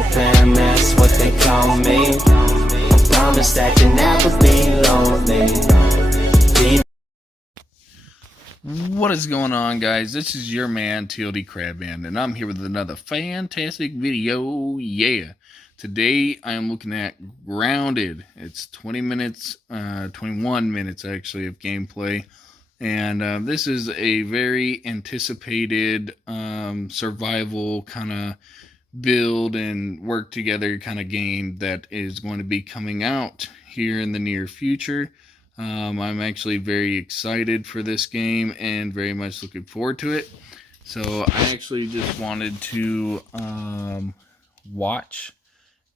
Peter Pan, that's what they call me. I promise that you'll never be lonely. What is going on, guys? This is your man TLD Crabman, and I'm here with another fantastic video. Yeah, today I am looking at Grounded. It's 20 minutes, 21 minutes actually of gameplay, and this is a very anticipated survival kind of build and work together kind of game that is going to be coming out here in the near future. I'm actually very excited for this game and very much looking forward to it. So I actually just wanted to watch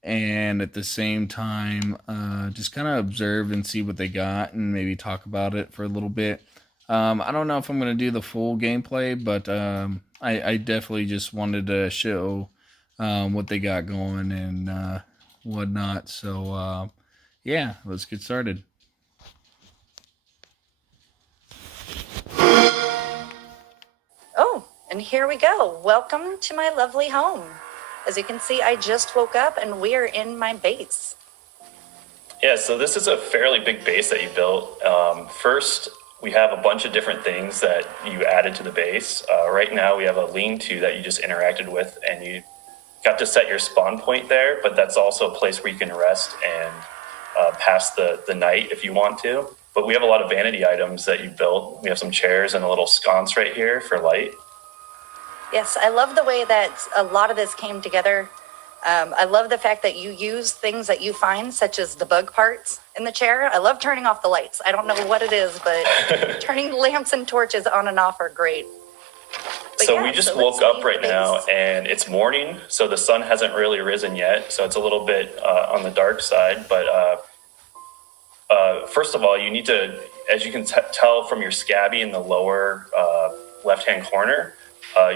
and at the same time just kind of observe and see what they got and maybe talk about it for a little bit. I don't know if I'm going to do the full gameplay, but I definitely just wanted to show what they got going and whatnot. So yeah, let's get started. Oh, and here we go. Welcome to my lovely home. As you can see, I just woke up and we are in my base. Yeah, so this is a fairly big base that you built. First, we have a bunch of different things that you added to the base. Right now, we have a lean-to that you just interacted with, and you got to set your spawn point there, but that's also a place where you can rest and pass the night if you want to. But we have a lot of vanity items that you built. We have some chairs and a little sconce right here for light. Yes, I love the way that a lot of this came together. I love the fact that you use things that you find, such as the bug parts in the chair. I love turning off the lights. I don't know what it is, but turning lamps and torches on and off are great. But so yeah, we just woke up right now, and it's morning, so the sun hasn't really risen yet. So it's a little bit on the dark side, but first of all, you need to, as you can tell from your scabby in the lower left-hand corner,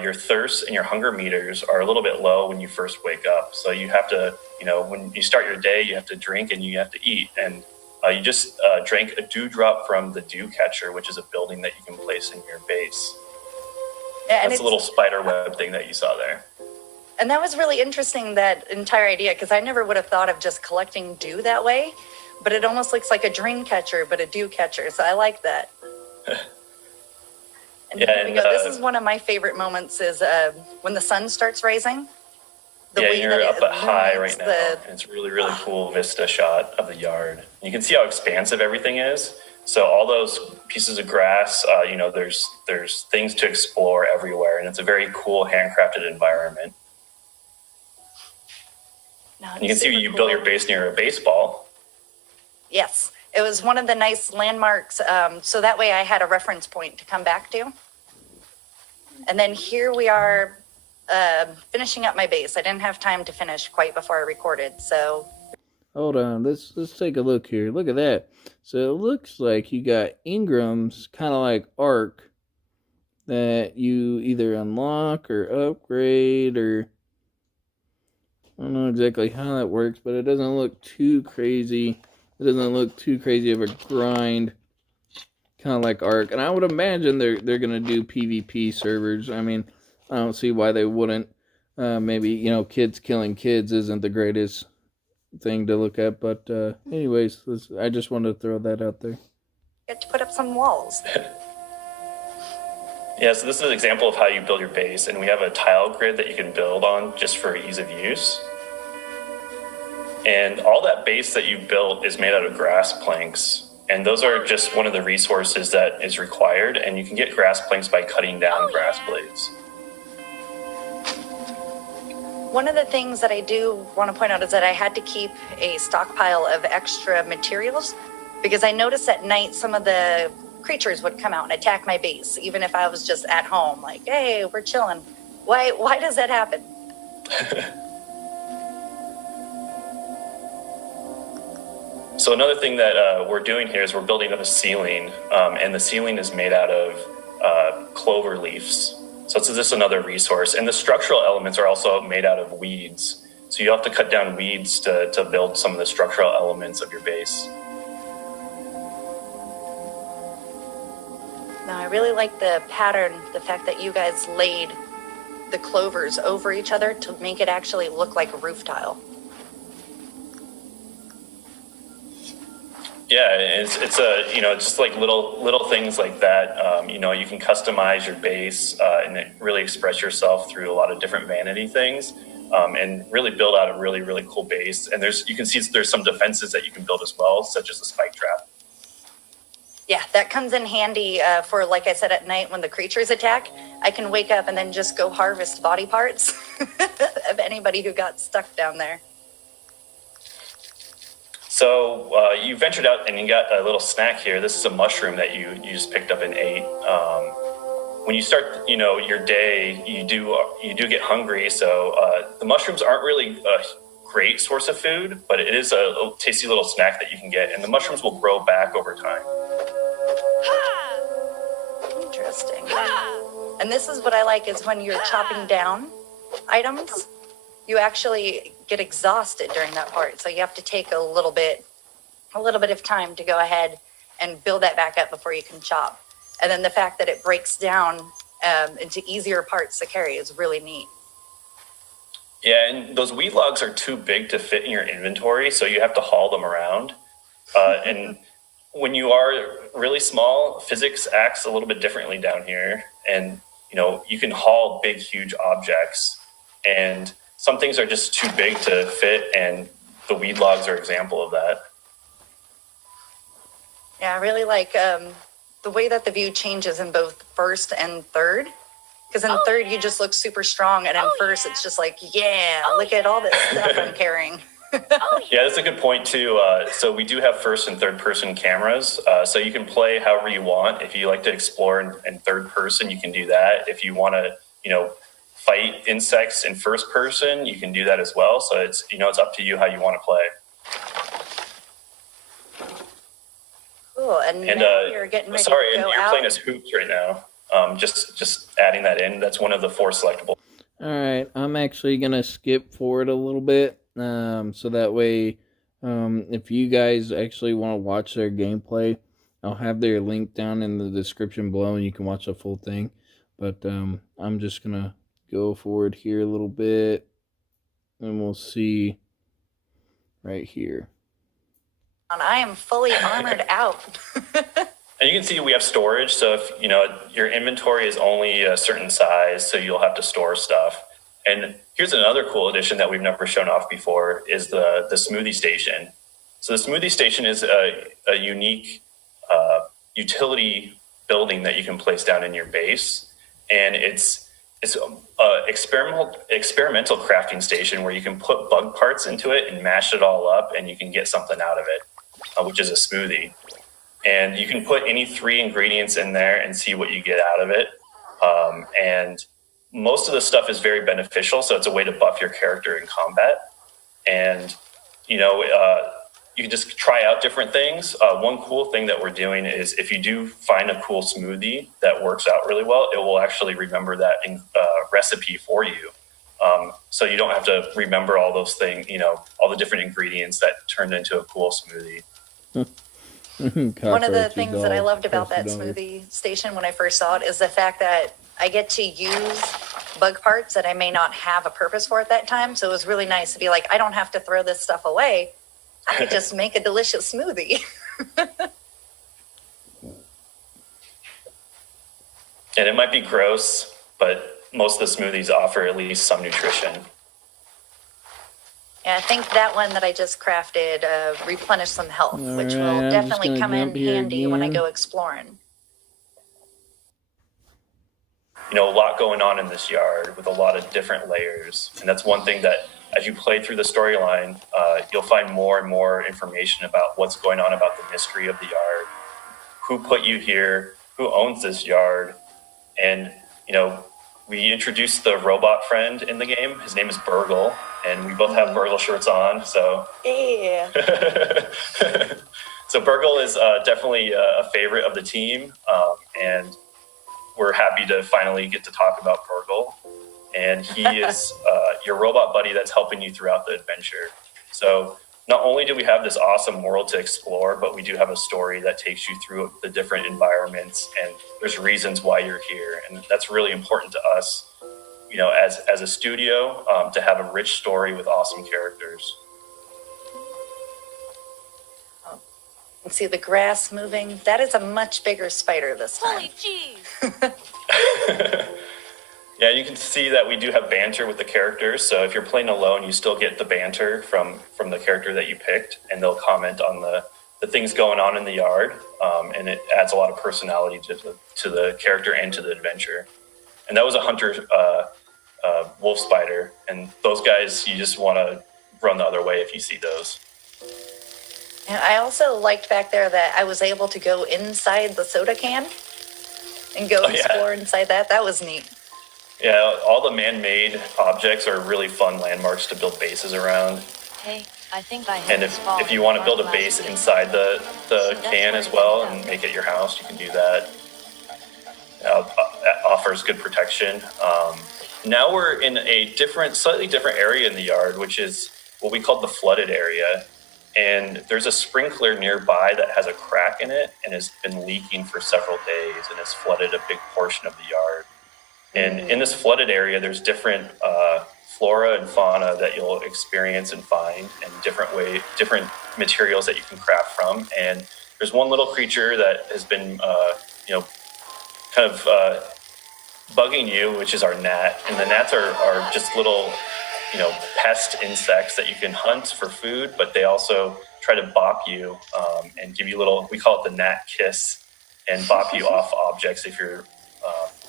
your thirst and your hunger meters are a little bit low when you first wake up. So you have to, when you start your day, you have to drink and you have to eat. And you just drank a dewdrop from the dew catcher, which is a building that you can place in your base. Yeah, and that's a little spider web thing that you saw there. And that was really interesting, that entire idea, because I never would have thought of just collecting dew that way. But it almost looks like a dream catcher, but a dew catcher. So I like that. And yeah, here we go. This is one of my favorite moments is when the sun starts rising. Yeah, you're up at high right now. And it's really, really cool vista shot of the yard. You can see how expansive everything is. So all those pieces of grass, there's things to explore everywhere. And it's a very cool handcrafted environment. No, you can see you built your base near a baseball. Yes, it was one of the nice landmarks, so that way I had a reference point to come back to. And then here we are finishing up my base. I didn't have time to finish quite before I recorded, so. Hold on, let's take a look here. Look at that. So it looks like you got Engrams, kind of like Ark, that you either unlock or upgrade, or I don't know exactly how that works, but it doesn't look too crazy. It doesn't look too crazy of a grind, kind of like Ark. And I would imagine they're going to do PvP servers. I mean, I don't see why they wouldn't. Maybe, kids killing kids isn't the greatest thing to look at. But anyways, I just wanted to throw that out there. Get to put up some walls. Yeah, so this is an example of how you build your base. And we have a tile grid that you can build on just for ease of use. And all that base that you built is made out of grass planks. And those are just one of the resources that is required. And you can get grass planks by cutting down grass blades. One of the things that I do want to point out is that I had to keep a stockpile of extra materials, because I noticed at night some of the creatures would come out and attack my base, even if I was just at home, like, hey, we're chilling. Why does that happen? So another thing that we're doing here is we're building up a ceiling, and the ceiling is made out of clover leaves. So it's just another resource. And the structural elements are also made out of weeds. So you have to cut down weeds to build some of the structural elements of your base. Now, I really like the pattern, the fact that you guys laid the clovers over each other to make it actually look like a roof tile. Yeah, it's a, just like little things like that. You can customize your base and really express yourself through a lot of different vanity things, and really build out a really, really cool base. And you can see there's some defenses that you can build as well, such as a spike trap. Yeah, that comes in handy for, like I said, at night when the creatures attack. I can wake up and then just go harvest body parts of anybody who got stuck down there. So you ventured out and you got a little snack here. This is a mushroom that you just picked up and ate. When you start, your day, you do get hungry. So the mushrooms aren't really a great source of food, but it is a tasty little snack that you can get, and the mushrooms will grow back over time. Interesting. And this is what I like is when you're chopping down items, you actually get exhausted during that part. So you have to take a little bit of time to go ahead and build that back up before you can chop. And then the fact that it breaks down into easier parts to carry is really neat. Yeah, and those weed logs are too big to fit in your inventory, so you have to haul them around. And when you are really small, physics acts a little bit differently down here. And, you can haul big, huge objects. And some things are just too big to fit, and the weed logs are an example of that. Yeah, I really like the way that the view changes in both first and third. Because in third, you just look super strong. And in first, it's just like, look at all this stuff I'm carrying. Yeah, that's a good point, too. So we do have first and third person cameras. So you can play however you want. If you like to explore in third person, you can do that. If you want to, fight insects in first person, you can do that as well. So it's, it's up to you how you want to play. Cool. And now you're getting ready to go you're out. playing as hoops right now. Just adding that in. That's one of the 4 selectables. All right, I'm actually gonna skip forward a little bit, so that way, if you guys actually want to watch their gameplay, I'll have their link down in the description below, and you can watch the full thing. But I'm just gonna go forward here a little bit, and we'll see right here. And I am fully armored out. And you can see we have storage. So if, your inventory is only a certain size, so you'll have to store stuff. And here's another cool addition that we've never shown off before is the Smoothie Station. So the Smoothie Station is a unique utility building that you can place down in your base. And it's a experimental crafting station where you can put bug parts into it and mash it all up, and you can get something out of it, which is a smoothie. And you can put any 3 ingredients in there and see what you get out of it. And most of the stuff is very beneficial. So it's a way to buff your character in combat. And, you can just try out different things. One cool thing that we're doing is if you do find a cool smoothie that works out really well, it will actually remember that recipe for you. So you don't have to remember all those things, all the different ingredients that turned into a cool smoothie. One of the things that I loved about that Smoothie Station when I first saw it is the fact that I get to use bug parts that I may not have a purpose for at that time. So it was really nice to be like, I don't have to throw this stuff away. I could just make a delicious smoothie. And it might be gross, but most of the smoothies offer at least some nutrition. Yeah, I think that one that I just crafted replenished some health, which will I'm definitely come in handy when I go exploring. A lot going on in this yard with a lot of different layers. And that's one thing that as you play through the storyline, you'll find more and more information about what's going on about the mystery of the yard, who put you here, who owns this yard. And, we introduced the robot friend in the game. His name is Burgle, and we both have Burgle shirts on. So yeah. So Burgle is definitely a favorite of the team, and we're happy to finally get to talk about Burgle. And he is your robot buddy that's helping you throughout the adventure. So not only do we have this awesome world to explore, but we do have a story that takes you through the different environments, and there's reasons why you're here. And that's really important to us. as a studio, to have a rich story with awesome characters. And see the grass moving. That is a much bigger spider this time. Holy jeez! Yeah, you can see that we do have banter with the characters. So if you're playing alone, you still get the banter from the character that you picked, and they'll comment on the things going on in the yard, and it adds a lot of personality to the character and to the adventure. And that was a hunter wolf spider, and those guys, you just want to run the other way if you see those. And I also liked back there that I was able to go inside the soda can and go explore inside that. That was neat. Yeah, all the man-made objects are really fun landmarks to build bases around. Hey, I think I have And this ball if you want to build a last base week. inside the that's can where as it well ended and up. make it your house, you can do that. Offers good protection. Now we're in a slightly different area in the yard, which is what we call the flooded area. And there's a sprinkler nearby that has a crack in it and has been leaking for several days and has flooded a big portion of the yard. And in this flooded area, there's different flora and fauna that you'll experience and find, and different materials that you can craft from. And there's one little creature that has been, kind of bugging you, which is our gnat. And the gnats are just little, pest insects that you can hunt for food, but they also try to bop you and give you we call it the gnat kiss, and bop you off objects if you're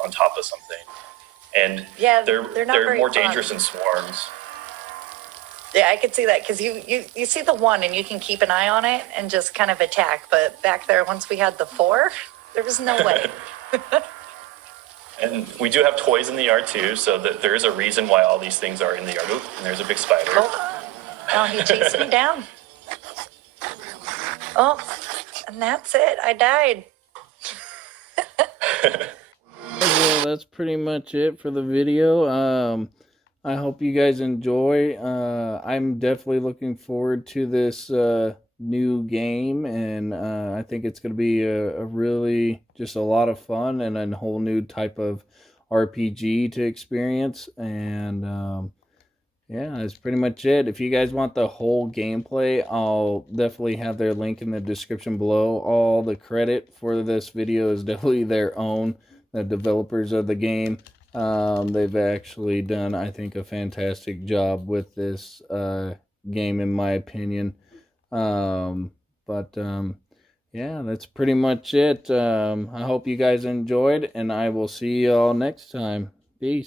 on top of something. And Yeah, they're not very more fun. dangerous in swarms. Yeah, I could see that because you see the one and you can keep an eye on it and just kind of attack. But back there, once we had the 4, there was no way. And we do have toys in the yard too, so that there is a reason why all these things are in the yard. Oop, and there's a big spider. Oh, he chased me down. Oh, and that's it. I died. Well, that's pretty much it for the video. I hope you guys enjoy. I'm definitely looking forward to this new game, and I think it's going to be a really just a lot of fun and a whole new type of RPG to experience. And yeah, that's pretty much it. If you guys want the whole gameplay, I'll definitely have their link in the description below. All the credit for this video is definitely their own, the developers of the game. They've actually done, I think, a fantastic job with this game, in my opinion. Yeah, that's pretty much it. I hope you guys enjoyed, and I will see you all next time. Peace.